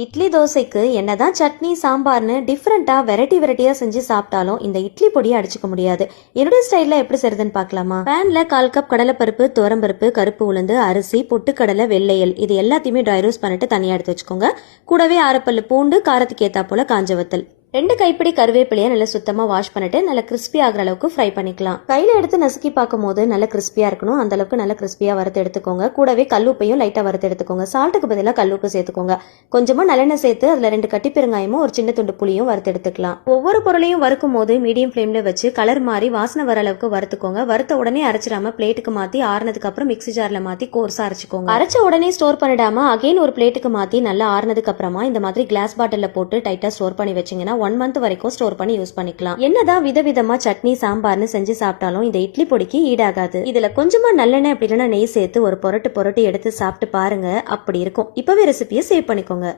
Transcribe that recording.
இட்லி தோசைக்கு என்னதான் சட்னி சாம்பார்னு டிஃப்ரெண்ட்டாக வெரைட்டியாக செஞ்சு சாப்பிட்டாலும் இந்த இட்லி பொடியை அடிச்சுக்க முடியாது. என்னுடைய ஸ்டைலில் எப்படி செய்யுதுன்னு பார்க்கலாமா? பேனில் 1/4 கப் கடலைப்பருப்பு, துவரம்பருப்பு, கருப்பு உளுந்து, அரிசி, பொட்டுக்கடலை, வெள்ளையல் இது எல்லாத்தையுமே ட்ரை ரோஸ்ட் பண்ணிட்டு தனியாக எடுத்து வச்சுக்கோங்க. கூடவே 6 பல்லு பூண்டு, காரத்துக்கு ஏற்றா போல காஞ்ச வத்தல், 2 கைப்பிடி கருவேப்பிலையை நல்லா சுத்தமாக வாஷ் பண்ணிட்டு நல்லா கிறிஸ்பி ஆகிற அளவுக்கு ஃப்ரை பண்ணிக்கலாம். கையில் எடுத்து நசுக்கி பார்க்கும் போது நல்லா கிறிஸ்பியாக இருக்கணும். அந்த அளவுக்கு நல்லா கிறிஸ்பியாக வறுத்து எடுத்துக்கோங்க. கூடவே கல்லுப்பையும் லைட்டாக வறுத்து எடுத்துக்கோங்க. சால்ட்டுக்கு பதிலாக கல்லுப்பு சேர்த்துக்கோங்க. கொஞ்சமாக நல்லெண்ணெய் சேர்த்து அதில் 2 கட்டி பெருங்காயமும் ஒரு சின்ன துண்டு புளியும் வறுத்து எடுத்துக்கலாம். ஒவ்வொரு பொருளையும் வறுக்கும் போது மீடியம் ஃப்ளேமில் வச்சு கலர் மாறி வாசனை வர அளவுக்கு வறுத்துக்கோங்க. வறுத்த உடனே அரைச்சிடாம பிளேட்டுக்கு மாற்றி ஆறுனதுக்கு அப்புறம் மிக்ஸி ஜாரில் மாற்றி கோர்ஸாக அரைச்சிக்கோங்க. அரைச்ச உடனே ஸ்டோர் பண்ணிடாம அகைன் ஒரு பிளேட்டுக்கு மாற்றி நல்லா ஆறுனதுக்கு அப்புறமா இந்த மாதிரி கிளாஸ் பாட்டிலில் போட்டு டைட்டாக ஸ்டோர் பண்ணி வச்சிங்கன்னா 1 மந்த் வரைக்கும் ஸ்டோர் பண்ணி யூஸ் பண்ணிக்கலாம். என்னதான் விதவிதமா சட்னி சாம்பார்னு செஞ்சு சாப்பிட்டாலும் இந்த இட்லி பொடிக்கு ஈடாகாது. இதுல கொஞ்சமா நல்லெண்ணெய் அப்படி இல்லைன்னா நெய் சேர்த்து ஒரு புரட்டு எடுத்து சாப்பிட்டு பாருங்க. அப்படி இருக்கும். இப்பவே ரெசிபியை சேவ் பண்ணிக்கோங்க.